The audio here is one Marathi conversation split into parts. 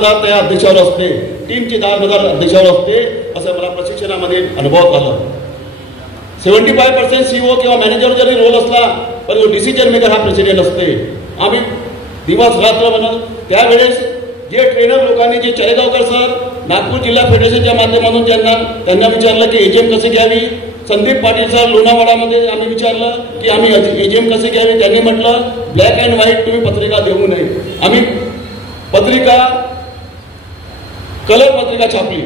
त्या अध्यक्षावर असते, टीमची जबाबदार अध्यक्षावर असते, असं मला प्रशिक्षणामध्ये अनुभव आला. 75% CEO किंवा मॅनेजर जरी रोल असला पण डिसिजन मेकर हा प्रेसिडेंट असते. आम्ही दिवस रात्र बनत त्यावेळेस जे ट्रेनर लोकांनी जे चरेगावकर सर नागपूर जिल्हा फेडरेशनच्या माध्यमातून त्यांना विचारलं की एजीएम कशी घ्यावी. संदीप पाटील सर लोणावळामध्ये आम्ही विचारलं की आम्ही एजीएम कशी घ्यावी. त्यांनी म्हटलं ब्लॅक अँड व्हाईट तुम्ही पत्रिका देऊ नये. आम्ही पत्रिका कलर पत्रिका छापली.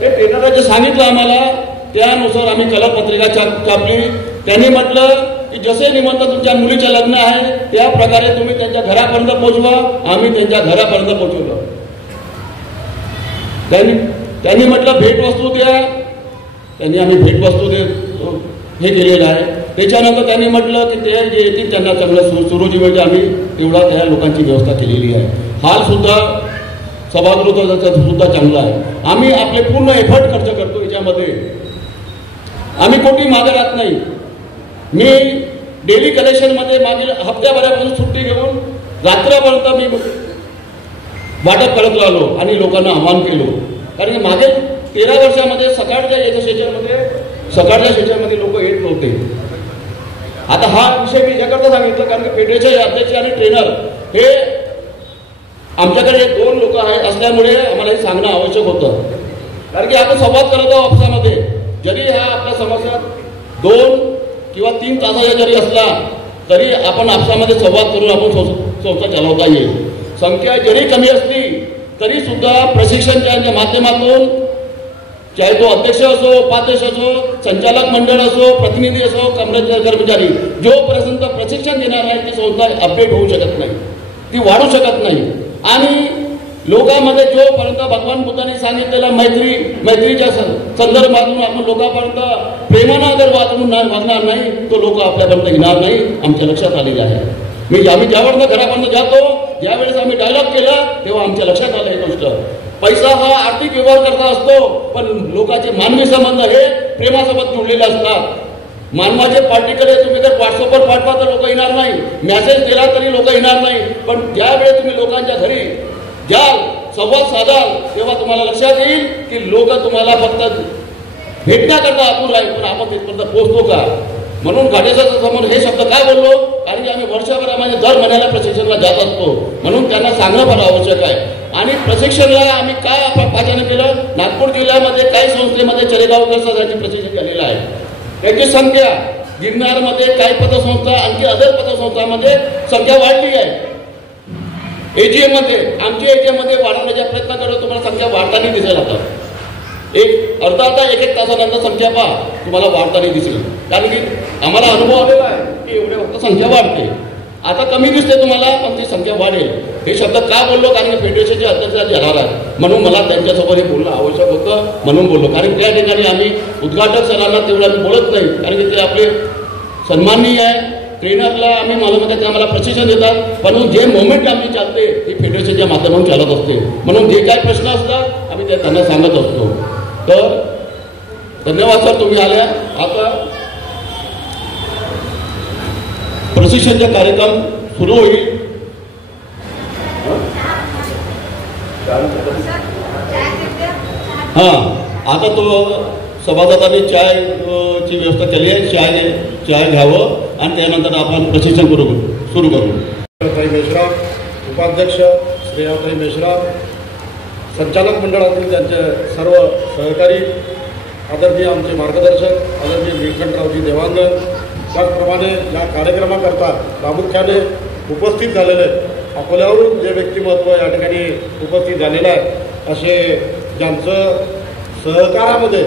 ते ट्रेनरने सांगितलं आम्हाला, त्यानुसार आम्ही कलर पत्रिका छापली. त्यांनी म्हटलं की जसे निमंत्रण तुमच्या मुलीचे लग्न आहे त्या प्रकारे तुम्ही त्यांच्या घरापर्यंत पोहोचवा. आम्ही त्यांच्या घरापर्यंत पोहोचवलं. त्यांनी म्हटलं भेटवस्तू द्या. त्यांनी आम्ही भेटवस्तू हे केलेलं आहे. त्याच्यानंतर त्यांनी म्हटलं की ते जे येतील त्यांना चांगलं सुरुची म्हणजे आम्ही तेवढा त्या लोकांची व्यवस्था केलेली आहे. हाल सुद्धा सभागृहाचा सुद्धा चांगला आहे. आम्ही आपले पूर्ण एफर्ट खर्च करतो याच्यामध्ये. आम्ही कोणी मागे राहत नाही. मी डेली कलेक्शनमध्ये मागील हप्त्याभरापासून सुट्टी घेऊन रात्रपर्यंत मी वाटप करत राहिलो आणि लोकांना आव्हान केलो. कारण की मागे 13 वर्षामध्ये सकाळच्या सेशनमध्ये लोक येत नव्हते. आता हा विषय मी याकरता सांगितलं कारण की फेडरेशन अध्यक्ष आणि ट्रेनर हे आमच्याकडे 2 लोक असल्यामुळे आम्हाला हे सांगणं आवश्यक होतं. कारण की आपण संवाद करत आहोत ऑफिसामध्ये. जरी हा आपल्या समस्या 2 किंवा 3 तासाचा जरी असला तरी आपण आपसामध्ये संवाद करून आपण संस्था चालवता येईल. संख्या जरी कमी असली तरी सुद्धा प्रशिक्षणच्या माध्यमातून चाहे तो अध्यक्ष असो, उपाध्यक्ष असो, संचालक मंडळ असो, प्रतिनिधी असो, कर्मचारी जोपर्यंत प्रशिक्षण देणार नाही ती संस्था अपडेट होऊ शकत नाही, ती वाढू शकत नाही. आणि लोकांमध्ये जोपर्यंत भगवान बुद्धांनी सांगितलेला मैत्रीच्या संदर्भातून आपण लोकांपर्यंत प्रेमानं अगर वागणार नाही तो लोक आपल्यापर्यंत येणार नाही. आमच्या लक्षात आलेले आहे. आम्ही ज्यावेळेस घरापर्यंत जातो ज्यावेळेस आम्ही डायलॉग केला तेव्हा आमच्या लक्षात आलं ही गोष्ट. पैसा हा आर्थिक व्यवहार करता असतो पण लोकांचे मानवी संबंध हे प्रेमासोबत जोडलेले असतात. मानवाचे पार्टिकल तुम्ही जर व्हॉट्सअपवर पाठवा तर लोक येणार नाही. मेसेज दिला तरी लोक येणार नाही. पण ज्यावेळेस तुम्ही लोकांच्या घरी जाल, संवाद साधाल तेव्हा तुम्हाला लक्षात येईल की लोक तुम्हाला फक्त भेटण्याकरता आतुर आहे पण आपण तिथपर्यंत पोहोचतो का. म्हणून घाटेच्या समोर हे शब्द काय बोललो कारण की आम्ही वर्षभरामध्ये दर महिन्याला प्रशिक्षणाला जात असतो. म्हणून त्यांना सांगणं फार आवश्यक आहे. आणि प्रशिक्षणाला आम्ही काय पाचारण केलं, नागपूर जिल्ह्यामध्ये काही संस्थेमध्ये चरेगावकर सरांचे प्रशिक्षण झालेलं आहे. त्याची संख्या गिरनारमध्ये काही पतसंस्था आणखी अदर पतसंस्थांमध्ये संख्या वाढली आहे. एजीएम मध्ये आमच्या एजीएम मध्ये वाढवण्याचा प्रयत्न करतो. तुम्हाला संख्या वाढताना दिसेल. आता एक एक तासानंतर संख्या पहा तुम्हाला वाढताना दिसेल. कारण की आम्हाला अनुभव आलेला आहे की एवढ्या वक्त संख्या वाढते. आता कमी दिसते तुम्हाला पण ती संख्या वाढेल. हे शब्द का बोललो कारण की फेडरेशनचे अध्यक्ष येणार आहेत म्हणून मला त्यांच्यासोबत हे बोलणं आवश्यक होतं म्हणून बोललो. कारण त्या ठिकाणी आम्ही उद्घाटक सरांना तेवढं आम्ही बोलत नाही कारण की ते आपले सन्माननीय आहे. ट्रेनरला आम्ही मालूम आम्हाला प्रशिक्षण देतात पण जे मोमेंट आमची चालते ती फेडरेशनच्या माध्यमातून चालत असते. म्हणून जे काही प्रश्न असतात आम्ही ते त्यांना सांगत असतो. तर धन्यवाद सर तुम्ही आल्या. आता प्रशिक्षणचा कार्यक्रम सुरू होईल. आता तो सभासदांनी चायची व्यवस्था केली आहे. चाय घ्यावं आणि त्यानंतर आपण प्रशिक्षण सुरू करू. मेश्राम उपाध्यक्ष श्रेयाताई मेश्राम, संचालक मंडळातील त्यांचे सर्व सहकारी, आदरणीय आमचे मार्गदर्शक आदरणीय निळकंठरावजी देवांगण, त्याचप्रमाणे या कार्यक्रमाकरता प्रामुख्याने उपस्थित झालेले अकोल्यावरून जे व्यक्तिमत्व या ठिकाणी उपस्थित झालेलं आहे असे ज्यांचं सहकारामध्ये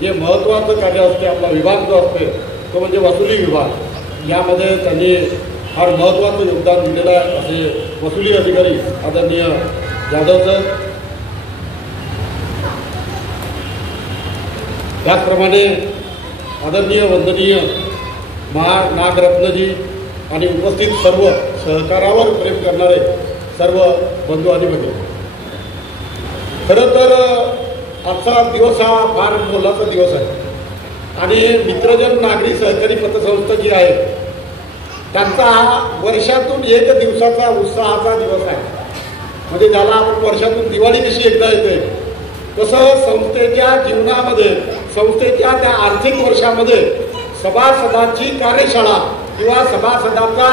जे महत्त्वाचं कार्य असते आपला विभाग जो असते तो म्हणजे वसुली विभाग, यामध्ये त्यांनी फार महत्त्वाचं योगदान दिलेलं आहे असे वसुली अधिकारी आदरणीय जाधव सर, त्याचप्रमाणे आदरणीय वंदनीय नागरत्नजी आणि उपस्थित सर्व सहकारावर प्रेम करणारे सर्व बंधू आणि भगिनी. खरं तर आजचा दिवस हा फार मोलाचा दिवस आहे आणि मित्रजन नागरी सहकारी पतसंस्था जी आहे त्यांचा हा वर्षातून एक दिवसाचा उत्साहाचा दिवस आहे. म्हणजे ज्याला आपण वर्षातून दिवाळी कशी एकदा येते तसं संस्थेच्या जीवनामध्ये, संस्थेच्या त्या आर्थिक वर्षामध्ये सभासदांची कार्यशाळा किंवा सभासदांचा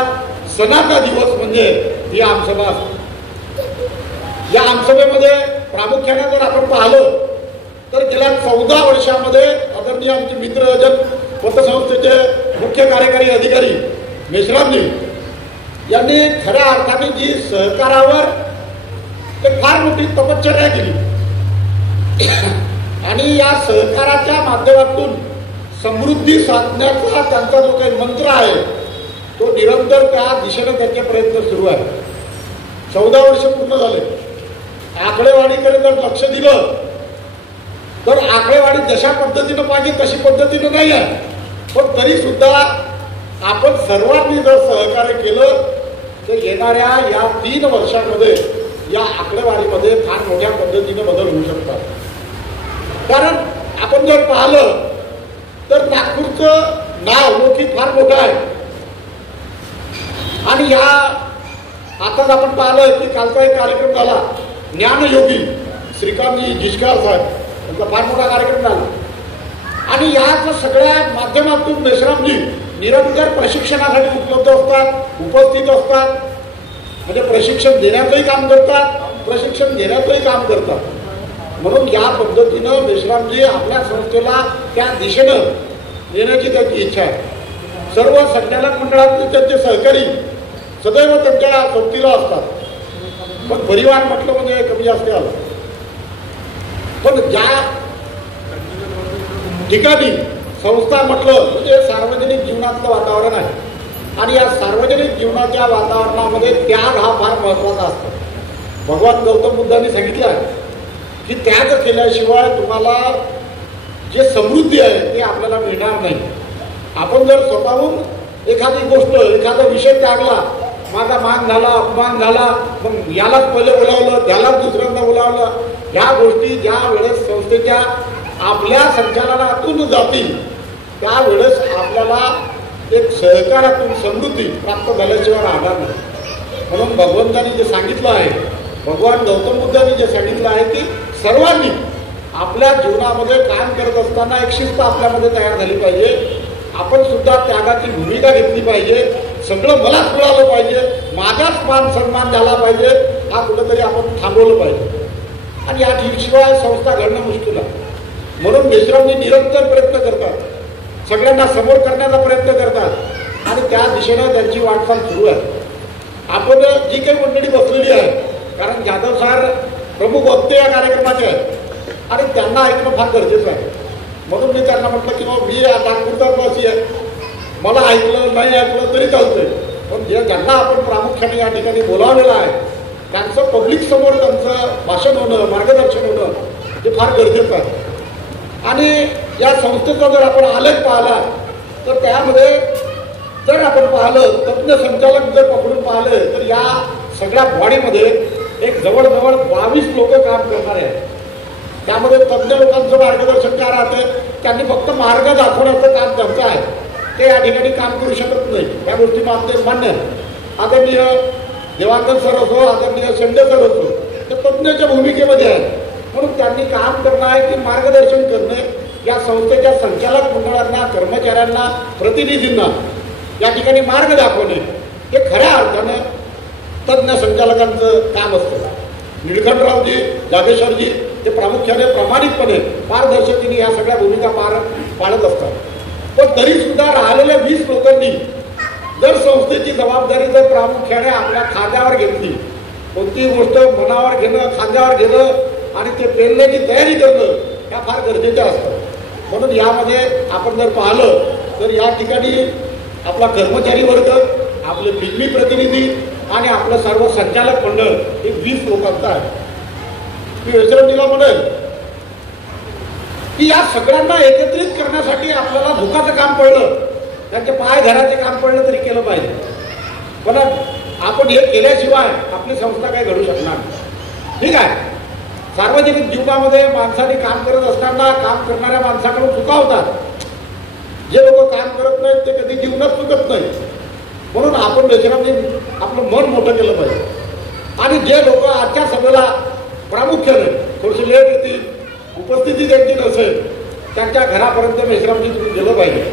सणाचा दिवस म्हणजे ही आमसभा असते. या आमसभेमध्ये प्रामुख्याने जर आपण पाहिलं तर गेल्या 14 वर्षामध्ये आदरणीय आमचे मित्रजन पतसंस्थेचे मुख्य कार्यकारी अधिकारी मेश्रामजी यांनी खऱ्या अर्थाने जी सहकारावर एक फार मोठी तपश्चर्या केली आणि या सहकाराच्या माध्यमातून समृद्धी साधण्याचा त्यांचा जो काही मंत्र आहे तो निरंतर त्या दिशेने त्यांचे प्रयत्न सुरू आहे. 14 वर्ष पूर्ण झाले. आकडेवारीकडे जर लक्ष दिलं तर आकडेवारी जशा पद्धतीनं पाहिजे तशी पद्धतीनं नाही आहे, पण तरी सुद्धा आपण सर्वांनी जर सहकार्य केलं तर येणाऱ्या या 3 वर्षांमध्ये या आकडेवारीमध्ये फार मोठ्या पद्धतीने बदल होऊ शकतात. कारण आपण जर पाहिलं तर नागपूरचं नाव लौकिक फार मोठं आहे आणि या आताच आपण पाहिलं की कालचा एक कार्यक्रम झाला ज्ञानयोगी श्रीकांतजी जिचकार साहेब त्यांचा फार मोठा कार्यक्रम झाला आणि या सगळ्या माध्यमातून मेश्रामजी निरंतर प्रशिक्षणासाठी उपलब्ध असतात, उपस्थित असतात, म्हणजे प्रशिक्षण देण्याचंही काम करतात, प्रशिक्षण घेण्याचंही काम करतात. म्हणून या पद्धतीनं मेश्रामजी आपल्या संस्थेला त्या दिशेनं नेण्याची त्यांची इच्छा आहे. सर्व संचालक मंडळातले त्यांचे सहकारी सदैव त्यांच्या सोबतीला असतात, पण परिवार म्हटलं म्हणजे कमी जास्त आलं. पण ज्या ठिकाणी संस्था म्हटलं म्हणजे सार्वजनिक जीवनातलं वातावरण आहे आणि या सार्वजनिक जीवनाच्या वातावरणामध्ये त्याग हा फार महत्वाचा असतो. भगवान गौतम बुद्धांनी सांगितलं आहे की त्याग केल्याशिवाय तुम्हाला जे समृद्धी आहे ते आपल्याला मिळणार नाही. आपण जर स्वतःहून एखादी गोष्ट, एखादा विषय त्यागला, माझा मान झाला, अपमान झाला, मग यालाच पहिले बोलावलं, त्यालाच दुसऱ्यांदा बोलावलं, ह्या गोष्टी ज्या वेळेस संस्थेच्या आपल्या संचालनातून जातील त्यावेळेस आपल्याला एक सहकारातून समृद्धी प्राप्त झाल्याशिवाय राहणार नाही. म्हणून भगवंतांनी जे सांगितलं आहे, भगवान गौतम बुद्धांनी जे सांगितलं आहे की सर्वांनी आपल्या जीवनामध्ये काम करत असताना एक शिस्त आपल्यामध्ये तयार झाली पाहिजे. आपण सुद्धा त्यागाची भूमिका घेतली पाहिजे. सगळं मलाच मिळालं पाहिजे, माझाच मान सन्मान झाला पाहिजे, हा कुठंतरी आपण थांबवलं पाहिजे आणि याशिवाय संस्था घडणं मुश्किल आहे. म्हणून मेश्रामजी निरंतर प्रयत्न करतात, सगळ्यांना समोर करण्याचा प्रयत्न करतात आणि त्या दिशेनं त्यांची वाटचाल सुरू आहे. आपण जी काही मंडळी बसलेली आहे, कारण जाधव सर प्रमुख वक्ते या कार्यक्रमाचे आहेत आणि त्यांना ऐकणं फार गरजेचं आहे. म्हणून मी त्यांना म्हटलं की मग मी नागपूरचा अशी आहे, मला ऐकलं नाही ऐकलं तरी चालतंय, पण ज्यांना आपण प्रामुख्याने या ठिकाणी बोलावलेलं आहे त्यांचं पब्लिक समोर त्यांचं भाषण होणं, मार्गदर्शन होणं हे फार गरजेचं आहे. आणि या संस्थेचा जर आपण आलेख पाहिला तर त्यामध्ये जर आपण पाहिलं, तज्ञ संचालक जर पकडून पाहिले तर या सगळ्या बॉडीमध्ये एक जवळजवळ 22 लोक काम करणारे आहेत. त्यामध्ये तज्ञ लोकांचं मार्गदर्शन काय राहते, त्यांनी फक्त मार्ग दाखवण्याचं काम त्यांचं आहे, ते या ठिकाणी काम करू शकत नाही. त्या गोष्टी मान्य आहे. आदरणीय देवांकर सर असो, आदरणीय शेंडे सर असो, ते तज्ञाच्या भूमिकेमध्ये आहेत. म्हणून त्यांनी काम करणं आहे की मार्गदर्शन करणे, या संस्थेच्या संचालक मंडळांना, कर्मचाऱ्यांना, प्रतिनिधींना या ठिकाणी मार्ग दाखवणे हे खऱ्या अर्थानं तज्ञ संचालकांचं काम असतं. निळकंठरावजी, जागेश्वरजी ते प्रामुख्याने प्रामाणिकपणे पारदर्शकतेने या सगळ्या भूमिका पाळत असतात. पण तरी सुद्धा राहिलेल्या 20 लोकांनी जर संस्थेची जबाबदारी जर प्रामुख्याने आपल्या खांद्यावर घेतली, कोणतीही गोष्ट मनावर घेणं, खांद्यावर घेणं आणि ते पेलण्याची तयारी करणं ह्या फार गरजेच्या असतात. म्हणून यामध्ये आपण जर पाहिलं तर या ठिकाणी आपला कर्मचारी वर्ग, आपले फिल्मी प्रतिनिधी आणि आपलं सर्व संचालक मंडळ हे 20 लोकांचं आहे. मी विश्रांतीला म्हणेल की या सगळ्यांना एकत्रित करण्यासाठी आपल्याला धुकाचं काम पडलं, त्यांचे पाय घराचे काम पडलं तरी केलं पाहिजे. पण आपण हे केल्याशिवाय आपली संस्था काही घडू शकणार नाही. ठीक आहे, सार्वजनिक जीवनामध्ये माणसाने काम करत असताना काम करणाऱ्या माणसाकडून चुका होतात. जे लोक काम करत नाहीत ते कधी जीवनात चुकत नाही. म्हणून आपण देशामध्ये आपलं मन मोठं केलं पाहिजे आणि जे लोक आजच्या सभेला प्रामुख्याने थोडीशी लेट येतील, उपस्थिती त्यांची नसेल, त्यांच्या घरापर्यंत मेश्रामजी तुम्ही गेलं पाहिजे.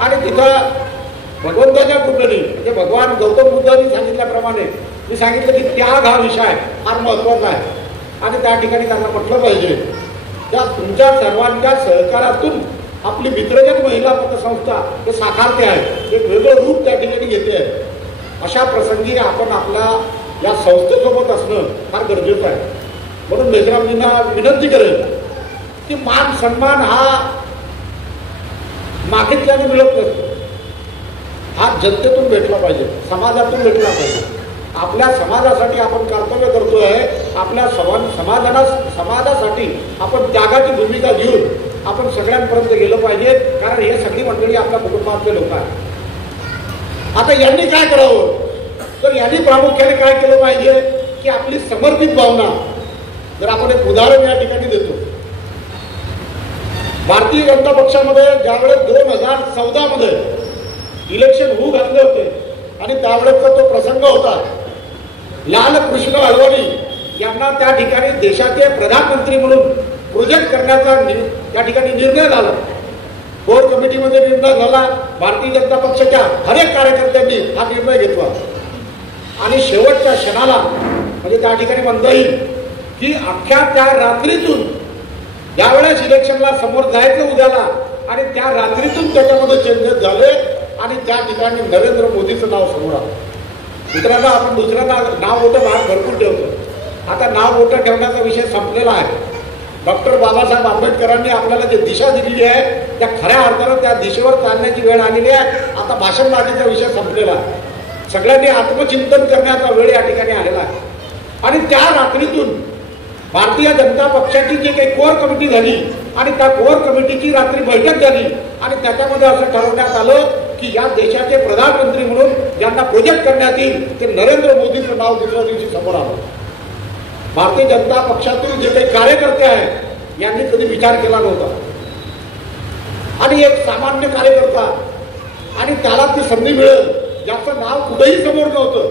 आणि तिथं भगवंताच्या कृपेने म्हणजे भगवान गौतम बुद्धांनी सांगितल्याप्रमाणे मी सांगितलं की त्याग हा विषय फार महत्त्वाचा आहे आणि त्या ठिकाणी त्यांना म्हटलं पाहिजे त्या तुमच्या सर्वांच्या सहकारातून आपली मित्रजन महिला पतसंस्था हे साकारते आहे, एक वेगळं रूप त्या ठिकाणी घेते आहे. अशा प्रसंगी आपण आपल्या या संस्थेसोबत असणं फार गरजेचं आहे. म्हणून मेश्रामजींना विनंती करेल की मान सन्मान हा मागितल्याने मिळत नसतो, हा जनतेतून भेटला पाहिजे, समाजातून भेटला पाहिजे. आपल्या समाजासाठी आपण कर्तव्य करतोय, आपल्या समाजासाठी आपण त्यागाची भूमिका घेऊन आपण सगळ्यांपर्यंत गेलं पाहिजे, कारण हे सगळी मंडळी आपल्या कुटुंबातले लोक आहेत. आता यांनी काय करावं, तर यांनी प्रामुख्याने काय केलं पाहिजे की आपली समर्पित भावना, जर आपण एक उदाहरण या ठिकाणी देतो. भारतीय जनता पक्षामध्ये ज्यावेळेस 2014 मध्ये इलेक्शन होऊ घातले होते आणि त्यावेळेसचा तो प्रसंग होता, लालकृष्ण अडवाणी यांना त्या ठिकाणी देशाचे प्रधानमंत्री म्हणून प्रोजेक्ट करण्याचा त्या ठिकाणी निर्णय झाला. कोर कमिटीमध्ये निर्णय झाला. भारतीय जनता पक्षाच्या अनेक कार्यकर्त्यांनी हा निर्णय घेतला आणि शेवटच्या क्षणाला म्हणजे त्या ठिकाणी म्हणता येईल की अख्ख्या त्या रात्रीतून ज्यावेळेस इलेक्शनला समोर जायचं उद्याला आणि त्या रात्रीतून त्याच्यामध्ये चेंजेस झाले आणि त्या ठिकाणी नरेंद्र मोदीचं नाव समोर आलं. मित्रांनो, आपण दुसऱ्यांना नाव मोठं भरपूर ठेवतो. आता नाव मोठं ठेवण्याचा विषय संपलेला आहे. डॉक्टर बाबासाहेब आंबेडकरांनी आपल्याला जी दिशा दिलेली आहे त्या खऱ्या अर्थानं त्या दिशेवर चालण्याची वेळ आलेली आहे. आता भाषणबाजीचा विषय संपलेला आहे. सगळ्यांनी आत्मचिंतन करण्याचा वेळ या ठिकाणी आलेला आहे. आणि त्या रात्रीतून भारतीय जनता पक्षाची जी काही कोर कमिटी झाली आणि त्या कोर कमिटीची रात्री बैठक झाली आणि त्याच्यामध्ये असं ठरवण्यात आलं की या देशाचे प्रधानमंत्री म्हणून ज्यांना प्रोजेक्ट करण्यात येईल ते नरेंद्र मोदीचं नाव दुसऱ्या दिवशी समोर आलं. भारतीय जनता पक्षातील जे काही कार्यकर्ते आहेत यांनी कधी विचार केला नव्हता आणि एक सामान्य कार्यकर्ता आणि त्याला ती संधी मिळेल ज्याचं नाव कुठेही समोर नव्हतं.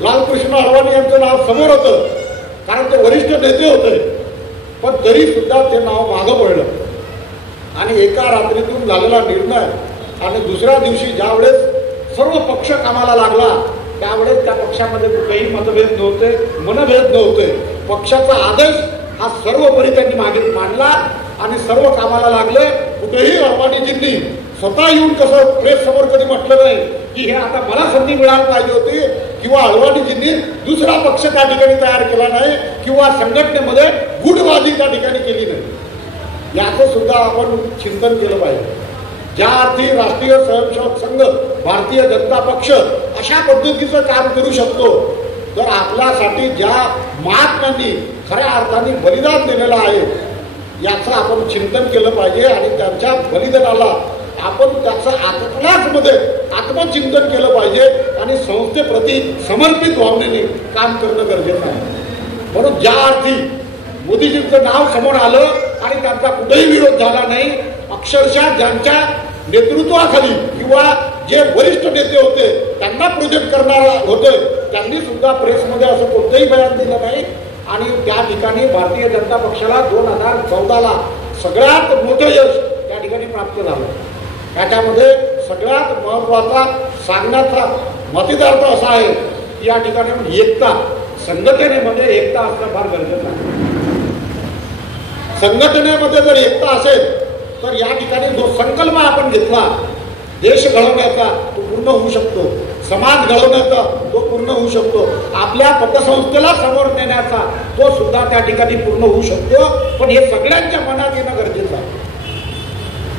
लालकृष्ण अडवाणी यांचं नाव समोर होतं कारण ते वरिष्ठ नेते होते, पण तरी सुद्धा ते नाव मागं पडलं आणि एका रात्रीतून झालेला निर्णय आणि दुसऱ्या दिवशी ज्यावेळेस सर्व पक्ष कामाला लागला त्यावेळेस त्या पक्षामध्ये कुठेही मतभेद नव्हते, मनभेद नव्हते. पक्षाचा आदेश हा सर्वपरी त्यांनी मागे मांडला आणि सर्व कामाला लागले. कुठेही अडवाणीजींनी स्वतः येऊन कसं प्रेस समोर कधी म्हटलं नाही की हे आता मला संधी मिळायला पाहिजे होती किंवा अडवाणीजींनी दुसरा पक्ष त्या ठिकाणी तयार केला नाही किंवा संघटनेमध्ये गुटबाजी त्या ठिकाणी केली नाही. याचं सुद्धा आपण चिंतन केलं पाहिजे. ज्या अर्थी राष्ट्रीय स्वयंसेवक संघ भारतीय जनता पक्ष अशा पद्धतीचं काम करू शकतो तर आपल्यासाठी ज्या महात्म्यांनी खऱ्या अर्थाने बलिदान दिलेलं आहे याचं आपण चिंतन केलं पाहिजे आणि त्यांच्या बलिदानाला आपण त्याचं आपल्याचमध्ये आत्मचिंतन केलं पाहिजे आणि संस्थेप्रती समर्पित भावनेने काम करणं गरजेचं आहे. म्हणून ज्या अर्थी मोदीजींचं नाव समोर आलं आणि त्यांचा कुठेही विरोध झाला नाही, अक्षरशः ज्यांच्या नेतृत्वाखाली किंवा जे वरिष्ठ नेते होते त्यांना प्रोजेक्ट करणार होते त्यांनी सुद्धा प्रेसमध्ये असं कोणतंही बयान दिलं नाही आणि त्या ठिकाणी भारतीय जनता पक्षाला 2014ला सगळ्यात मोठं यश त्या ठिकाणी प्राप्त झालं. त्याच्यामध्ये सगळ्यात महत्वाचा सांगण्याचा मतितार्थ असा आहे की या ठिकाणी एकता, संघटनेमध्ये एकता असणं फार गरजेचं आहे. संघटनेमध्ये जर एकता असेल तर या ठिकाणी जो संकल्प आपण घेतला देश घडवण्याचा तो पूर्ण होऊ शकतो, समाज घडवण्याचा तो पूर्ण होऊ शकतो, आपल्या पतसंस्थेला समोर नेण्याचा तो सुद्धा त्या ठिकाणी पूर्ण होऊ शकतो. पण हे सगळ्यांच्या मनात येणं गरजेचं आहे.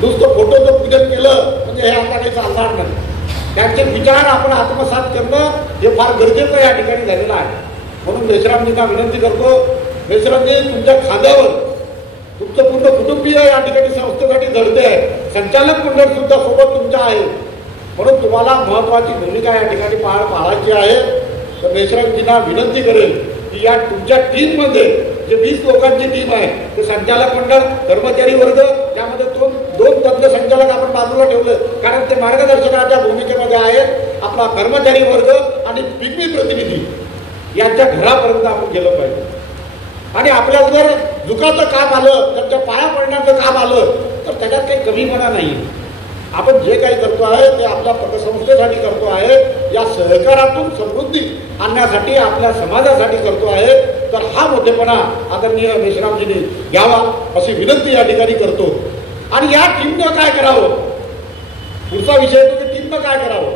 नुसतं फोटोचं पूजन केलं म्हणजे हे आता काही चालणार नाही. त्यांचे विचार आपण आत्मसात करणं हे फार गरजेचं या ठिकाणी झालेलं आहे. म्हणून मेश्रामजींना विनंती करतो, मेश्रामजी तुमच्या खांद्यावर तुमचं पूर्ण कुटुंबीय या ठिकाणी संस्थेसाठी झडते आहे, संचालक मंडळ सुद्धा सोबत तुमच्या आहे. म्हणून तुम्हाला महत्वाची भूमिका या ठिकाणी पाळायची आहे. तर मेश्रामजींना विनंती करेल की या तुमच्या टीममध्ये जे 20 लोकांची टीम आहे ते संचालक मंडळ, कर्मचारी वर्ग, त्यामध्ये दोन तज्ञ संचालक आपण बाजूला ठेवलं कारण ते मार्गदर्शकाच्या भूमिकेमध्ये आहेत. आपला कर्मचारी वर्ग आणि पिगमी प्रतिनिधी यांच्या घरापर्यंत आपण गेलं पाहिजे. आणि आपल्याला जर दुखाचं काम आलं, त्यांच्या पाया पडण्याचं काम आलं तर त्याच्यात काही कमीपणा नाही. आपण जे काही करतो आहे ते आपल्या पतसंस्थेसाठी करतो आहे, या सहकारातून समृद्धी आणण्यासाठी, आपल्या समाजासाठी करतो आहे. तर हा मोठेपणा आदरणीय मेश्रामजींनी घ्यावा अशी विनंती या ठिकाणी करतो. आणि या टीमनं काय करावं, पुढचा विषय तो की टीमनं काय करावं.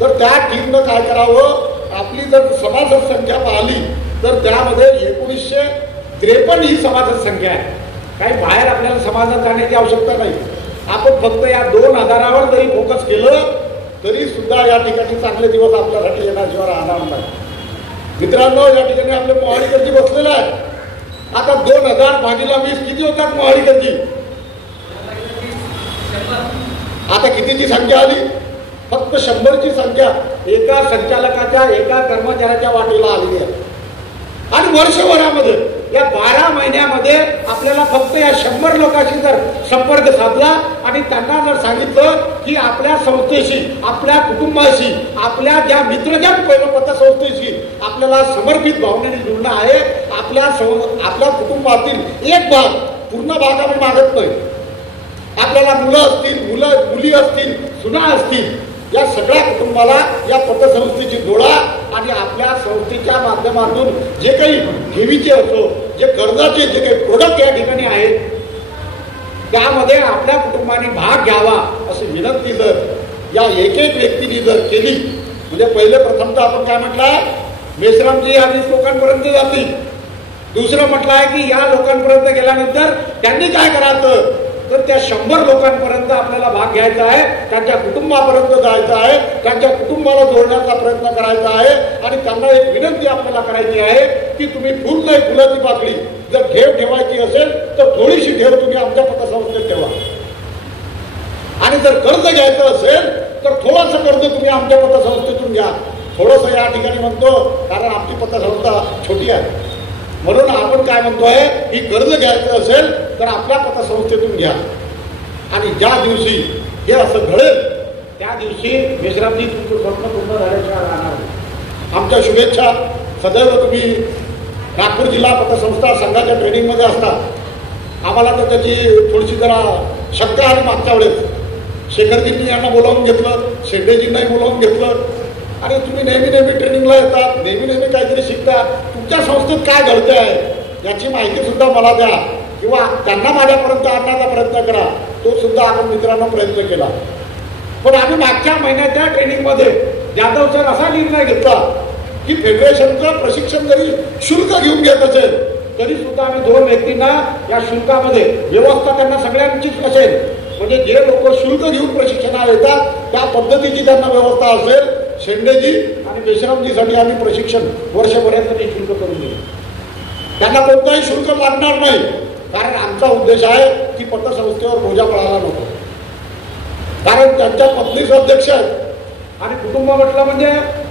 तर त्या टीमनं काय करावं, आपली जर सभासद संख्या पाहिली तर त्यामध्ये 1953 ही सभासद संख्या आहे. काही बाहेर आपल्याला समाजात जाण्याची आवश्यकता नाही. आपण फक्त या 2 आधारावर जरी फोकस केलं तरी सुद्धा या ठिकाणी चांगले दिवस आपल्यासाठी येण्याशिवाय राहणार नाही. मित्रांनो, या ठिकाणी आपले मोहाडीकरजी बसलेला आहे. आता 2000 भागीला 20 किती होतात मोहाडीकरजी? आता कितीची संख्या आली? फक्त 100ची संख्या एका संचालकाच्या, एका कर्मचाऱ्याच्या वाटेला आलेली आहे. आणि वर्षभरामध्ये या 12 महिन्यामध्ये आपल्याला फक्त या 100 लोकांशी जर संपर्क साधला आणि त्यांना जर सांगितलं की आपल्या संस्थेशी, आपल्या कुटुंबाशी, आपल्या ज्या मित्रजन पतसंस्थेशी आपल्याला समर्पित भावनेने जुळणं आहे, आपल्या कुटुंबातील एक भाग, पूर्ण भाग आपण मागत नाही. आपल्याला मुलं असतील, मुली असतील, सुना असतील, या सगळ्या कुटुंबाला या पतसंस्थेची जोडा. आणि आपल्या संस्थेच्या माध्यमातून जे काही ठेवीचे असो, जे कर्जाचे जे काही प्रोडक्ट या ठिकाणी आहेत त्यामध्ये आपल्या कुटुंबाने भाग घ्यावा अशी विनंती जर या एक व्यक्तीने जर केली, म्हणजे पहिले प्रथमतः आपण काय म्हटलं, मेश्रामजी या 20 लोकांपर्यंत जातील. दुसरं म्हटलं आहे की या लोकांपर्यंत गेल्यानंतर त्यांनी काय करायचं, तर त्या 100 लोकांपर्यंत आपल्याला भाग घ्यायचा आहे, त्यांच्या कुटुंबापर्यंत जायचं आहे, त्यांच्या कुटुंबाला जोडण्याचा प्रयत्न करायचा आहे. आणि त्यांना एक विनंती आपल्याला करायची आहे की तुम्ही फुल नाही फुलाची पाकळी जर ठेव ठेवायची असेल तर थोडीशी ठेव तुम्ही आमच्या पतसंस्थेत ठेवा. आणि जर कर्ज घ्यायचं असेल तर थोडंसं कर्ज तुम्ही आमच्या पतसंस्थेतून घ्या. थोडंसं या ठिकाणी म्हणतो कारण आमची पतसंस्था छोटी आहे, म्हणून आपण काय म्हणतोय की कर्ज घ्यायचं असेल तर आपल्या पतसंस्थेतून घ्या. आणि ज्या दिवशी हे असं घडेल त्या दिवशी मेश्रामजी तुमचं स्वप्न पूर्ण झाल्याशिवाय राहणार. आमच्या शुभेच्छा. सदैव तुम्ही नागपूर जिल्हा पतसंस्था संघाच्या ट्रेनिंगमध्ये असता. आम्हाला तर त्याची थोडीशी जरा शंका आली मागच्या वेळेस. शेखरजींनी यांना बोलावून घेतलं, शेंडेजींनाही बोलावून घेतलं. आणि तुम्ही नेहमी ट्रेनिंगला येतात, नेहमी काहीतरी शिकता. तुमच्या संस्थेत काय घडते आहे याची माहिती सुद्धा मला द्या किंवा त्यांना माझ्यापर्यंत आणण्याचा प्रयत्न करा. तो सुद्धा आपण मित्रांनो प्रयत्न केला. पण आम्ही मागच्या महिन्याच्या ट्रेनिंगमध्ये जाधव सर असा निर्णय घेतला की फेडरेशनचं प्रशिक्षण जरी शुल्क घेऊन घेत असेल तरी सुद्धा आम्ही 2 व्यक्तींना या शुल्कामध्ये व्यवस्था त्यांना सगळ्यांचीच असेल, म्हणजे जे लोक शुल्क घेऊन प्रशिक्षणाला येतात त्या पद्धतीची त्यांना व्यवस्था असेल. शेंडेजी आणि मेश्रामजीसाठी आम्ही प्रशिक्षण वर्षभराचं निःशुल्क करून देऊ. त्यांना कोणताही शुल्क लागणार नाही, कारण आमचा उद्देश आहे की पतसंस्थेवर बोजा पडायला नको. कारण त्यांच्या पत्नीच अध्यक्ष आहेत आणि कुटुंब म्हटलं म्हणजे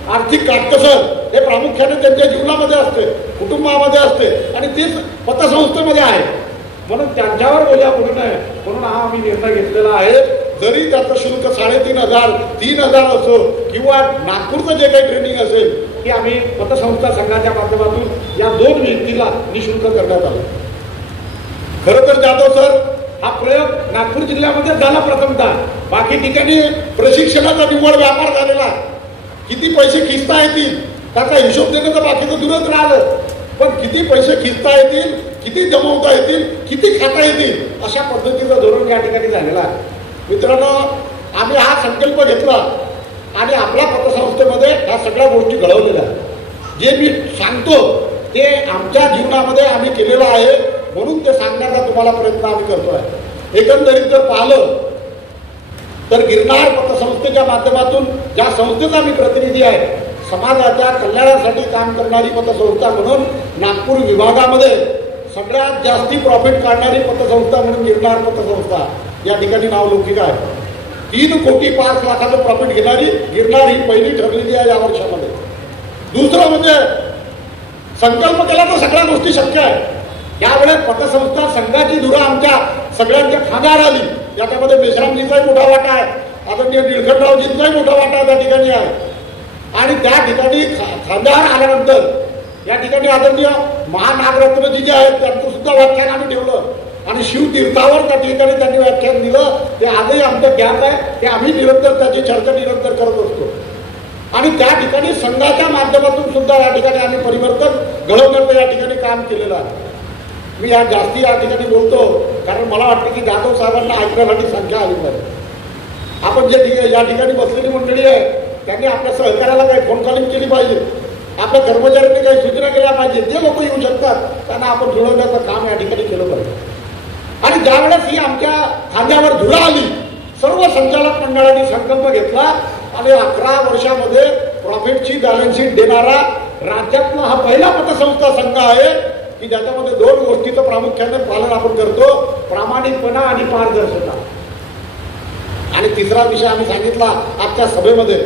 आर्थिक काटकसर हे प्रामुख्याने त्यांच्या जीवनामध्ये असते, कुटुंबामध्ये असते आणि तीच पतसंस्थेमध्ये आहे. म्हणून त्यांच्यावर बोजा पडू नये म्हणून हा आम्ही निर्णय घेतलेला आहे. जरी त्याचं शुल्क 3,500 3,000 असो किंवा नागपूरचं जे काही ट्रेनिंग असेल की आम्ही पतसंस्था संघाच्या माध्यमातून या 2 व्यक्तीला निःशुल्क करण्यात आलं. खरं तर जाधव सर हा प्रयोग नागपूर जिल्ह्यामध्ये झाला प्रथमतः. बाकी ठिकाणी प्रशिक्षणाचा निव्वळ व्यापार झालेला. किती पैसे खिचता येतील त्याचा हिशोब देणं तर बाकीचं दूरच राहिलं, पण किती पैसे खिचता येतील, किती जमवता येतील, किती खाता येतील अशा पद्धतीचं धोरण या ठिकाणी झालेलं आहे. मित्रांनो, आम्ही हा संकल्प घेतला आणि आपल्या पतसंस्थेमध्ये ह्या सगळ्या गोष्टी घडवलेल्या आहेत. जे मी सांगतो ते आमच्या जीवनामध्ये आम्ही केलेलं आहे म्हणून ते सांगण्याचा तुम्हाला प्रयत्न आम्ही करतो आहे. एकंदरीत जर पाहिलं तर गिरनार पतसंस्थेच्या माध्यमातून ज्या संस्थेचा मी प्रतिनिधी आहे, समाजाच्या कल्याणासाठी काम करणारी पतसंस्था म्हणून नागपूर विभागामध्ये सगळ्यात जास्ती प्रॉफिट काढणारी पतसंस्था म्हणून गिरनार पतसंस्था या ठिकाणी नावलौकिक आहे. 3,05,00,000 प्रॉफिट घेणारी गिरनार ही पहिली ठरलेली आहे या वर्षामध्ये. दुसरं म्हणजे संकल्प केला तर सगळ्या गोष्टी शक्य आहे. यावेळेस पतसंस्था संघाची धुरा आमच्या सगळ्यांच्या खांद्यावर आली. याच्यामध्ये मेश्रामजीचाही मोठा वाटा आहे, आदरणीय निळकंठरावजींचाही मोठा वाटा त्या ठिकाणी आहे. आणि त्या ठिकाणी खांद्यावर आल्यानंतर या ठिकाणी आदरणीय महानागरत्नजी जे आहेत त्यांचं सुद्धा व्याख्यान आम्ही ठेवलं आणि शिवतीर्थावर त्या ठिकाणी त्यांनी व्याख्यान दिलं. ते आजही आमचं ज्ञात आहे, ते आम्ही निरंतर त्याची चर्चा निरंतर करत असतो. आणि त्या ठिकाणी संघाच्या माध्यमातून सुद्धा या ठिकाणी आम्ही परिवर्तन घडवण्याचं या ठिकाणी काम केलेलं आहे. मी या जास्ती या ठिकाणी बोलतो कारण मला वाटतं की जाधव साहेबांना ऐकण्यासाठी संख्या आली पाहिजे. आपण जे या ठिकाणी बसलेली मंडळी आहे त्यांनी आपल्या सहकार्याला काही फोन कॉलिंग केली पाहिजे, आपल्या कर्मचाऱ्यांनी काही सूचना केल्या पाहिजे. जे लोक येऊ शकतात त्यांना आपण जुळवण्याचं काम या ठिकाणी केलं पाहिजे. आणि ज्यावेळेस ही आमच्या खांद्यावर धुरा आली, सर्व संचालक मंडळांनी संकल्प घेतला आणि 11 वर्षामध्ये प्रॉफिटची बॅलन्स शीट देणारा राज्यातला हा पहिला पतसंस्था संघ आहे की ज्याच्यामध्ये 2 गोष्टीचं प्रामुख्याने पालन आपण करतो, प्रामाणिकपणा आणि पारदर्शकता. आणि तिसरा विषय आम्ही सांगितला आजच्या सभेमध्ये,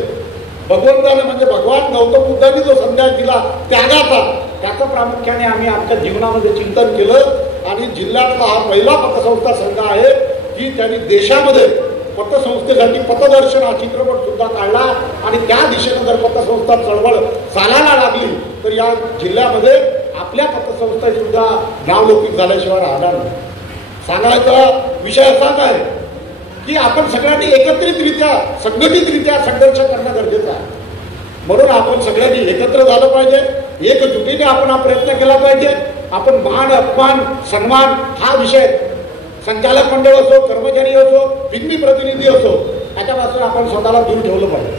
भगवंताने म्हणजे भगवान गौतम बुद्धांनी जो संदेश दिला त्यागाचा, त्याचं प्रामुख्याने आम्ही आमच्या जीवनामध्ये चिंतन केलं. आणि जिल्ह्यातला हा पहिला पतसंस्था संघ आहे की त्यांनी देशामध्ये पतसंस्थेसाठी पथदर्शन हा चित्रपट सुद्धा काढला. आणि त्या दिशेनं जर पतसंस्था चळवळ चालायला लागली तर या जिल्ह्यामध्ये आपल्या पतसंस्थेची सुद्धा नावलौकिक झाल्याशिवाय राहणार नाही. सांगायचा विषय असाच आहे की आपण सगळ्यांनी एकत्रितरित्या संघटितरित्या संघर्ष करणं गरजेचं आहे. म्हणून आपण सगळ्यांनी एकत्र झालं पाहिजे, एकजुटीने आपण हा प्रयत्न केला पाहिजे. आपण मान अपमान सन्मान हा विषय संचालक मंडळ असो, कर्मचारी असो, पिंपरी प्रतिनिधी असो, याच्यापासून आपण स्वतःला दूर ठेवलं पाहिजे.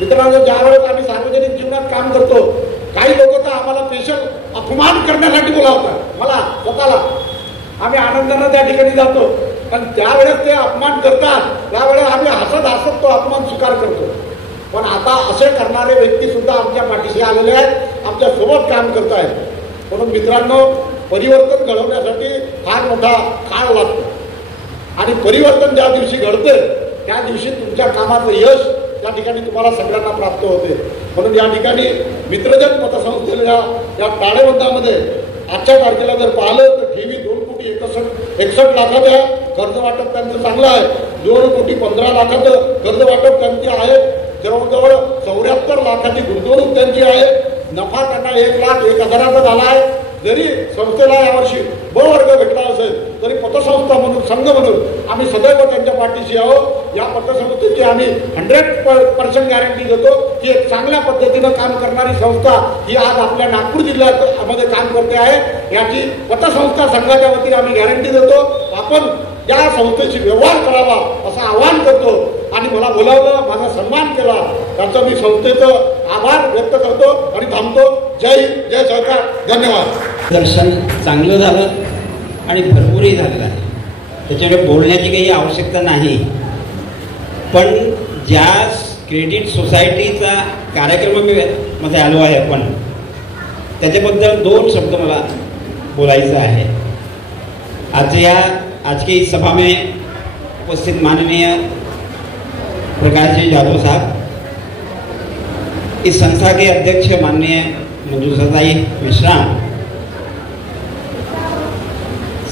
मित्रांनो, ज्या वेळेस आम्ही सार्वजनिक जीवनात काम करतो काही लोक तर आम्हाला स्पेशल अपमान करण्यासाठी बोलावतात. मला स्वतःला आम्ही आनंदानं त्या ठिकाणी जातो, पण त्यावेळेस ते अपमान करतात त्यावेळेस आम्ही हसत हसत तो अपमान स्वीकार करतो. पण आता असे करणारे व्यक्ती सुद्धा आमच्या पाठीशी आलेले आहेत, आमच्या सोबत काम करत आहेत. म्हणून मित्रांनो, परिवर्तन घडवण्यासाठी फार मोठा काळ लागतो आणि परिवर्तन ज्या दिवशी घडते त्या दिवशी तुमच्या कामाचं यश त्या ठिकाणी तुम्हाला सगळ्यांना प्राप्त होते. म्हणून या ठिकाणी मित्रजन पतसंस्थेला या ताळेबंदामध्ये आजच्या तारखेला जर पाहिलं तर ठेवी 2,61 लाखाचं आहे, कर्ज वाटप त्यांचं चांगलं आहे. 2,15 लाखाचं कर्ज वाटप त्यांचे आहे, जवळजवळ 74 लाखाची गुंतवणूक त्यांची आहे. नफा त्यांना 1,01,000 झाला आहे. जरी संस्थेला यावर्षी ब वर्ग भेटला असेल तरी पतसंस्था म्हणून संघ म्हणून आम्ही सदैव त्यांच्या पाठीशी आहोत. या पतसंस्थेची आम्ही 100% गॅरंटी देतो की एक चांगल्या पद्धतीनं काम करणारी संस्था ही आज आपल्या नागपूर जिल्ह्यामध्ये काम करते आहे. याची पतसंस्था संघाच्या वतीने आम्ही गॅरंटी देतो. आपण या संस्थेशी व्यवहार करावा असं आवाहन करतो आणि मला बोलावलं, माझा सन्मान केला त्याचा मी संस्थेचं आभार व्यक्त करतो आणि थांबतो. जय हिंद, जय सरकार, धन्यवाद. दर्शन चांगलं झालं आणि भरपूरही झालेलं आहे, त्याच्यामुळे बोलण्याची काही आवश्यकता नाही. पण ज्या क्रेडिट सोसायटीचा कार्यक्रमामध्ये आलो आहे आपण, त्याच्याबद्दल 2 शब्द मला बोलायचं आहे. आज की इस सभा में उपस्थित माननीय प्रकाश जी यादव साहब, इस संस्था के अध्यक्ष माननीय मंजू सदाई मेश्राम,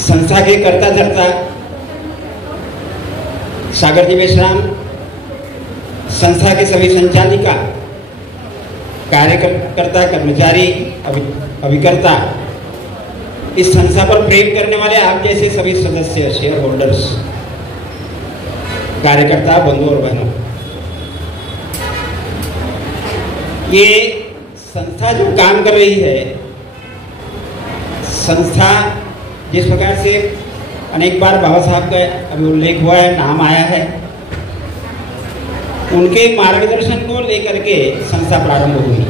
संस्था के कर्ता धर्ता सागर जी मेश्राम, संस्था के सभी संचालिका, कार्यकर्ता, कर्मचारी, अभिकर्ता, इस संस्था पर प्रेम करने वाले आप जैसे सभी सदस्य, शेयर होल्डर्स, कार्यकर्ता, बंधु और बहनों, ये संस्था जो काम कर रही है, संस्था जिस प्रकार से अनेक बार बाबा साहब का अभी उल्लेख हुआ है, नाम आया है, उनके मार्गदर्शन को लेकर के संस्था प्रारंभ हुई.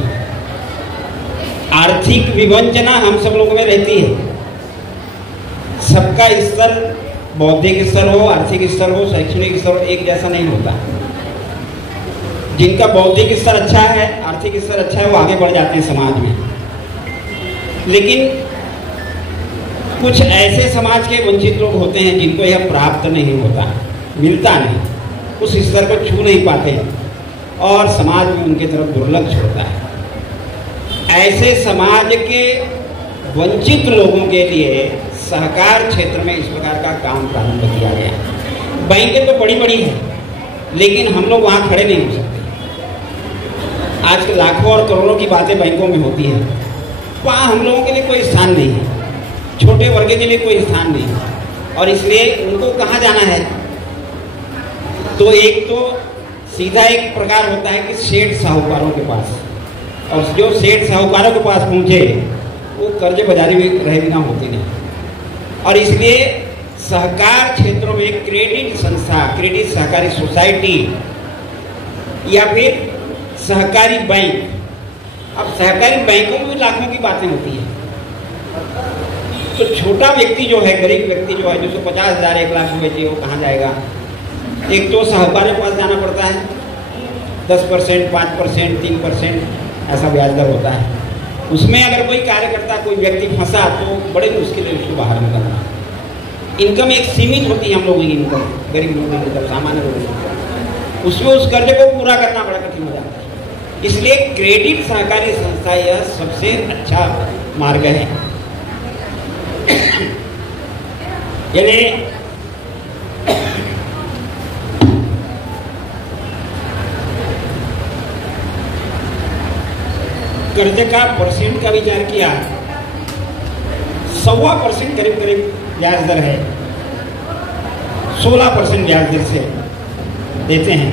आर्थिक विवंचना हम सब लोगों में रहती है. सबका स्तर, बौद्धिक स्तर हो, आर्थिक स्तर हो, शैक्षणिक स्तर हो, एक जैसा नहीं होता. जिनका बौद्धिक स्तर अच्छा है, आर्थिक स्तर अच्छा है, वो आगे बढ़ जाते हैं समाज में. लेकिन कुछ ऐसे समाज के वंचित लोग होते हैं जिनको यह प्राप्त नहीं होता, मिलता नहीं, उस स्तर को छू नहीं पाते और समाज में उनके तरफ दुर्लक्ष होता है. ऐसे समाज के वंचित लोगों के लिए सहकार क्षेत्र में इस प्रकार का काम प्रारंभ किया गया. बैंकें तो बड़ी बड़ी हैं, लेकिन हम लोग वहाँ खड़े नहीं हो सकते. आज के लाखों और करोड़ों की बातें बैंकों में होती हैं, वहाँ हम लोगों के लिए कोई स्थान नहीं है, छोटे वर्ग के लिए कोई स्थान नहीं है। और इसलिए उनको कहाँ जाना है? तो एक तो सीधा एक प्रकार होता है कि सेठ साहूकारों के पास, और जो सेठ साहूकारों के पास पहुँचे वो कर्ज बाजारी भी रहे बिना होती नहीं। और इसलिए सहकार क्षेत्रों में क्रेडिट संस्था, क्रेडिट सहकारी सोसाइटी या फिर सहकारी बैंक, अब सहकारी बैंकों में भी लाखों की बातें होती हैं। तो छोटा व्यक्ति जो है, गरीब व्यक्ति जो है, जिसको 50,000 1 लाख रुपए चाहिए, वो कहाँ जाएगा? एक तो साहूकार के पास जाना पड़ता है, 10%, 5%, 3% ऐसा ब्याज दर होता है। उसमें अगर कोई कार्यकर्ता, कोई व्यक्ति फंसा तो बड़े मुश्किल है उसको बाहर निकलना। इनकम एक सीमित होती है हम लोगों की इनकम, गरीब लोगों की इनकम, सामान्य लोगों की, उसमें उस कर्ज को पूरा करना बड़ा कठिन हो जाता है। इसलिए क्रेडिट सहकारी संस्था यह सबसे अच्छा मार्ग है। यानी कर्ज का परसेंट का विचार किया, 1.25% करीब करीब ब्याज दर है, 16% ब्याज दर से देते हैं।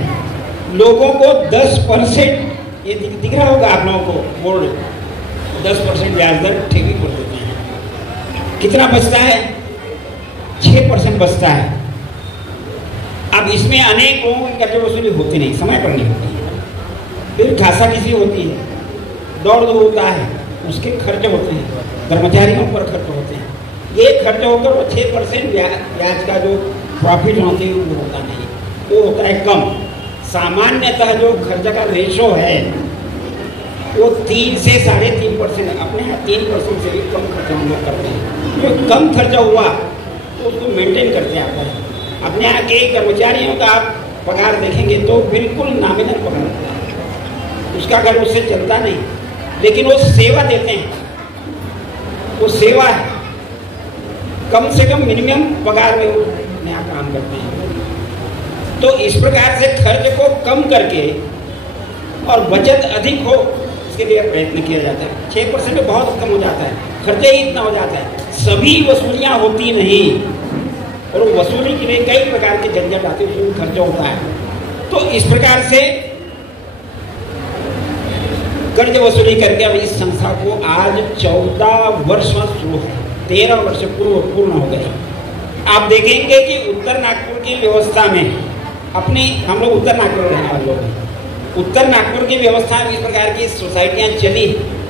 लोगों को 10%, ये दिख रहा होगा आप लोगों को बोर्ड, 10% ब्याज दर ठेवी पर देते हैं। कितना बचता है? 6% बचता है। अब इसमें अनेक लोगों की कर्ज वसूली होती नहीं, समय पर नहीं होती, फिर घासा किसी होती है, दौड़ दौड़ होता है, उसके खर्च होते हैं, कर्मचारियों पर खर्च होते हैं। ये खर्च होकर वो 6% ब्याज का जो प्रॉफिट होती है वो होता नहीं, वो होता है कम। सामान्यतः जो खर्च का रेशो है वो 3 से 3.5%, अपने यहाँ 3% से भी कम खर्चा हम लोग करते हैं। जो कम खर्चा हुआ तो उसको मेंटेन करते हैं आप। अपने यहाँ के कर्मचारियों का आप पगार देखेंगे तो बिल्कुल नॉमिनल पगार होता है, उसका घर उससे चलता नहीं, लेकिन वो सेवा देते हैं, वो सेवा है, कम से कम मिनिमम पगार में वो अपने यहाँ काम करते हैं। तो इस प्रकार से खर्च को कम करके और बचत अधिक हो, इसके लिए प्रयत्न किया जाता है। 6% में बहुत कम हो जाता है, खर्चा ही इतना हो जाता है। सभी वसूलियाँ होती नहीं, और वसूली के लिए कई प्रकार के झंझट आते हैं, उसमें खर्चा होता है। तो इस प्रकार से कर्ज वसूली करके अब इस संस्था को आज 14 वर्ष शुरू है, 13 वर्ष पूर्ण हो गए। आप देखेंगे कि उत्तर नागपुर की व्यवस्था में, अपने हम लोग उत्तर नागपुर रहने वाले लोग हैं, उत्तर नागपुर की व्यवस्था में इस प्रकार की सोसाइटियाँ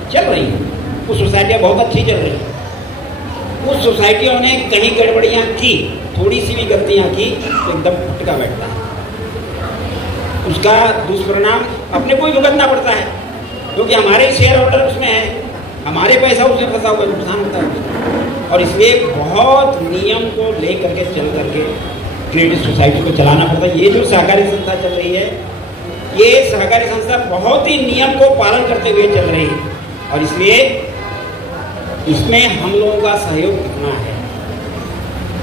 चल रही हैं। वो सोसाइटियाँ बहुत अच्छी चल रही हैं। उस सोसाइटियों ने कहीं गड़बड़ियाँ की, थोड़ी सी भी गलतियाँ की तो एकदम फटका बैठता है, उसका दुष्परिणाम अपने को ही भुगतना पड़ता है, क्योंकि हमारे शेयर होल्डर उसमें है, हमारे पैसा उसमें फंसा हुआ, नुकसान होता है। और इसलिए बहुत नियम को लेकर के चल करके क्रेडिट सोसाइटी को चलाना पड़ता है। ये जो सहकारी संस्था चल रही है, ये सहकारी संस्था बहुत ही नियम को पालन करते हुए चल रही है, और इसलिए इसमें हम लोगों का सहयोग कितना है,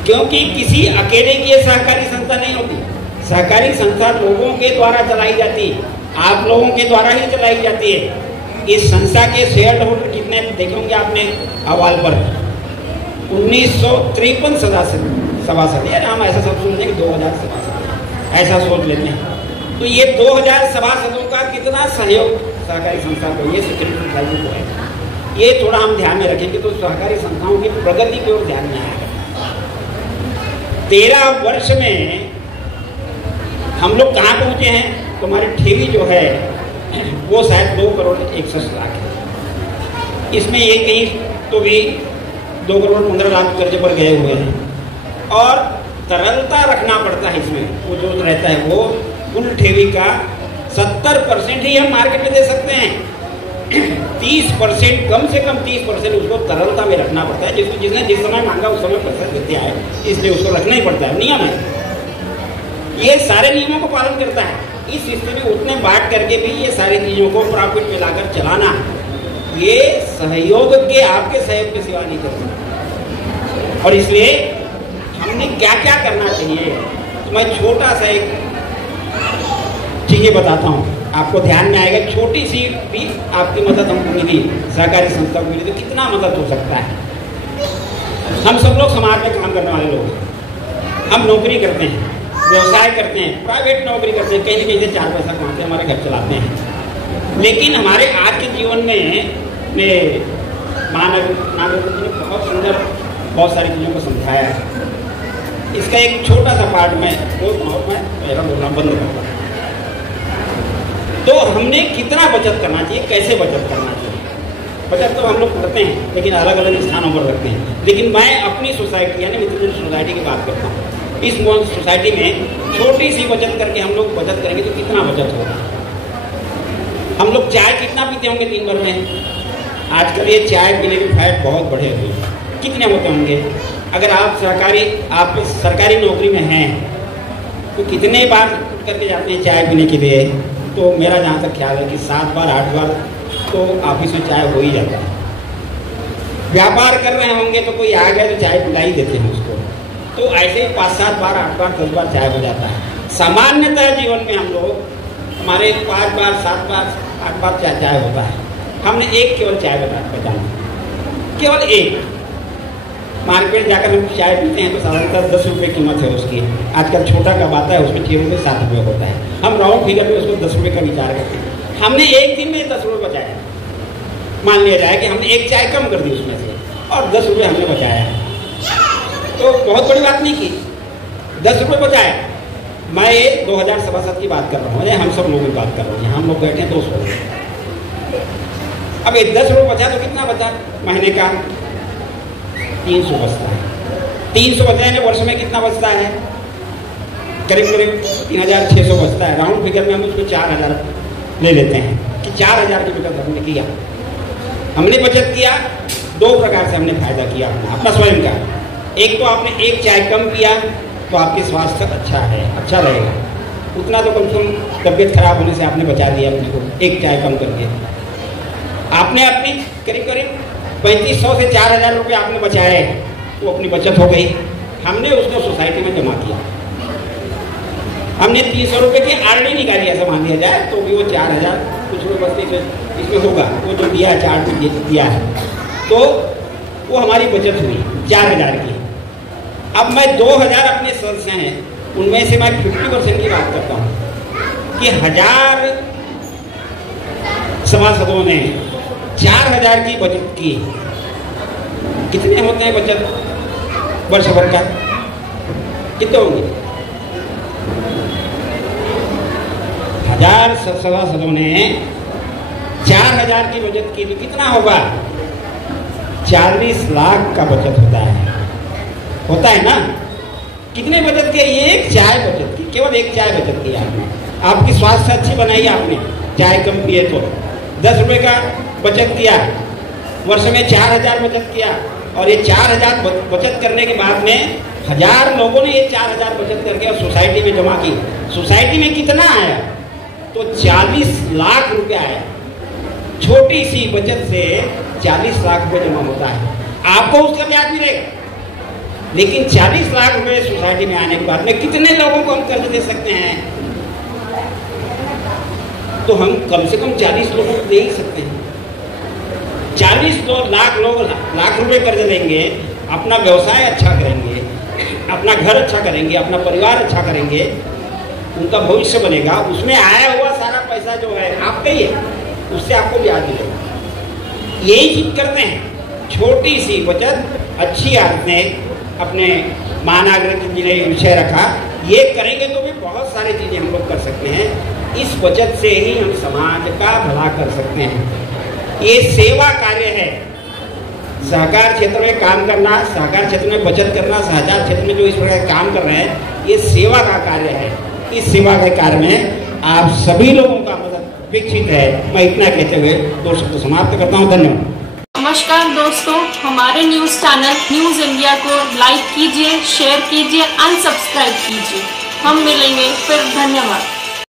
क्योंकि किसी अकेले की ये सहकारी संस्था नहीं होती। सहकारी संस्था लोगों के द्वारा चलाई जाती है, आप लोगों के द्वारा ही चलाई जाती है। इस संस्था के शेयर होल्डर कितने देखे होंगे आपने अहवाल पर? 1953 सभासद, यार हम ऐसा सब सुनते हैं कि 2000 सभासद, ऐसा सोच लेते हैं। तो ये 2000 सभासदों का कितना सहयोग सहकारी संस्था को, ये सेक्रेटरी सोसाइटी को है, ये थोड़ा हम ध्यान में रखेंगे तो सहकारी संस्थाओं की प्रगति की ओर ध्यान में आएगा। 13 वर्ष में हम लोग कहाँ पहुँचे हैं? तुम्हारी ठेवी जो है वो शायद 2,61,00,000 है। इसमें ये कहीं तो भी 2,15,00,000 कर्ज पर गए हुए हैं, और तरलता रखना पड़ता है इसमें। वो जो रहता है वो कुल ठेवी का 70% ही हम मार्केट में दे सकते हैं, 30% कम से कम 30% उसको तरलता में रखना पड़ता है। जिसने जिस समय मांगा उस समय पैसा देते आए, इसलिए उसको रखना ही पड़ता है, नियम है। ये सारे नियमों को पालन करता है। इस स्थिति में उतने बांट करके भी ये सारी चीजों को प्रॉफिट में लाकर चलाना, ये सहयोग के, आपके सहयोग के सिवा नहीं कर सकते। और इसलिए हमने क्या क्या करना चाहिए, तो मैं छोटा सा एक चीज़ें बताता हूँ, आपको ध्यान में आएगा। छोटी सी भी आपकी मदद हमको मिली, सहकारी संस्था को मिली, तो कितना मदद हो सकता है। हम सब लोग समाज में काम करने वाले लोग हैं, हम नौकरी करते हैं, व्यवसाय करते हैं, प्राइवेट नौकरी करते हैं, कहीं ना कहीं से 4 पैसा कमाते हैं, हमारे घर चलाते हैं। लेकिन हमारे आज के जीवन में नागरिक जी ने बहुत सुंदर बहुत सारी चीज़ों को समझाया है। इसका एक छोटा सा पार्ट में मेरा बोलना बंद करता। तो हमने कितना बचत करना चाहिए, कैसे बचत करना चाहिए। बचत तो हम लोग करते हैं, लेकिन अलग अलग स्थानों पर रखते हैं। लेकिन मैं अपनी सोसाइटी यानी मित्रजन सोसाइटी की बात करता हूँ। इस सोसाइटी में छोटी सी बचत करके हम लोग बचत करेंगे तो कितना बचत होगा। हम लोग चाय कितना पीते होंगे दिन भर में। आजकल ये चाय पीने की फैट बहुत बढ़े हुए, कितने होते होंगे। अगर आप सरकारी नौकरी में हैं तो कितने बार उठ करके जाते हैं चाय पीने के लिए। तो मेरा जहाँ तक ख्याल है कि 7 बार 8 बार तो ऑफिस में चाय हो ही जाता है। व्यापार कर रहे होंगे तो कोई आ गया तो चाय पिला ही देते हैं उसको। तो ऐसे ही 5-7 बार 8 बार 10 बार चाय हो जाता है। सामान्यतः जीवन में हम लोग हमारे 5 बार 7 बार 8 बार चाय होता है। हमने एक केवल चाय बचाना, केवल एक। मार्केट जाकर हम चाय पीते हैं तो साधारणतः 10 रुपये कीमत है उसकी। आजकल छोटा कप आता है, उसमें 6 रुपये 7 रुपये होता है। हम राउंड फिगर में उसको 10 रुपये का विचार करते हैं। हमने एक दिन में 10 रुपये बचाया। मान लिया जाए कि हमने एक चाय कम कर दी उसमें से और 10 रुपये हमने बचाया, तो बहुत बड़ी बात नहीं की, 10 रुपये बचाया। मैं ये 2000 सभासद की बात कर रहा हूँ, हम सब लोगों की बात कर रहा हूँ। हम लोग बैठे हैं 200 लोग। अब ये 10 रुपये बचा तो कितना बचा महीने का? 300 बचता है। 300 बचाने वर्ष में कितना बचता है? करीब 3600 बचता है। राउंड फिगर में हम उसको 4000 ले लेते हैं कि 4000 की बचत हमने किया। हमने बचत किया, 2 प्रकार से हमने फायदा किया अपना स्वयं का। एक तो आपने एक चाय कम पिया तो आपके स्वास्थ्य अच्छा रहेगा। उतना तो कम से कम तबीयत खराब होने से आपने बचा दिया अपने को, एक चाय कम करके। आपने अपनी करीब 3500 से 4000 रुपये आपने बचाए, तो अपनी बचत हो गई। हमने उसको सोसाइटी में जमा किया। हमने 300 रुपये की आरडी निकाली, ऐसा मान लिया जाए, तो भी वो 4000 कुछ रुपये बचते इसमें होगा। वो जो दिया 4 दिया है, तो वो हमारी बचत हुई 4000 की। अब मैं 2000 अपने सदस्य हैं, उनमें से मैं 50% की बात करता हूँ कि 1000 सभासदों ने 4000 की बचत की। कितने होते हैं बचत वर्ष भर का? कितने होंगे? 1000 सभासदों ने 4000 की बचत की तो कितना होगा? 40 लाख का बचत होता है ना। कितने बचत किया? एक चाय बचत की, केवल एक चाय बचत की आपने। आपकी स्वास्थ्य अच्छी बनाई आपने, चाय कम पिए तो 10 रुपये का बचत किया, वर्ष में 4000 बचत किया। और ये 4000 बचत करने के बाद में 1000 लोगों ने ये 4000 बचत करके और सोसाइटी में जमा की। सोसाइटी में कितना आया? तो 40 लाख रुपया आया। छोटी सी बचत से 40 लाख रुपये जमा होता है। आपको उसका ब्याज मिलेगा, लेकिन 40 लाख रुपये सोसाइटी में आने के बाद में कितने लोगों को हम कर्ज दे सकते हैं? तो हम कम से कम 40 लोगों को दे ही सकते हैं। 40 लाख लोग लाख रुपए कर्ज लेंगे, अपना व्यवसाय अच्छा करेंगे, अपना घर अच्छा करेंगे, अपना परिवार अच्छा करेंगे, उनका भविष्य बनेगा। उसमें आया हुआ सारा पैसा जो है आपका ही है, उससे आपको ब्याज मिलेगा। यही चीज करते हैं, छोटी सी बचत, अच्छी आदतें। अपने महानागरिक जी ने विषय रखा, ये करेंगे तो भी बहुत सारी चीजें हम लोग कर सकते हैं। इस बचत से ही हम समाज का भला कर सकते हैं। ये सेवा कार्य है। सहकार क्षेत्र में काम करना, सहकार क्षेत्र में बचत करना, सहकार क्षेत्र में जो इस प्रकार काम कर रहे हैं, ये सेवा का कार्य है। इस सेवा के कार्य में आप सभी लोगों का मदद अपेक्षित है। मैं इतना कहते हुए 2 शब्द समाप्त करता हूँ। धन्यवाद। नमस्कार दोस्तों, हमारे न्यूज़ चैनल न्यूज़ इंडिया को लाइक कीजिए, शेयर कीजिए, अनसब्सक्राइब कीजिए। हम मिलेंगे फिर। धन्यवाद।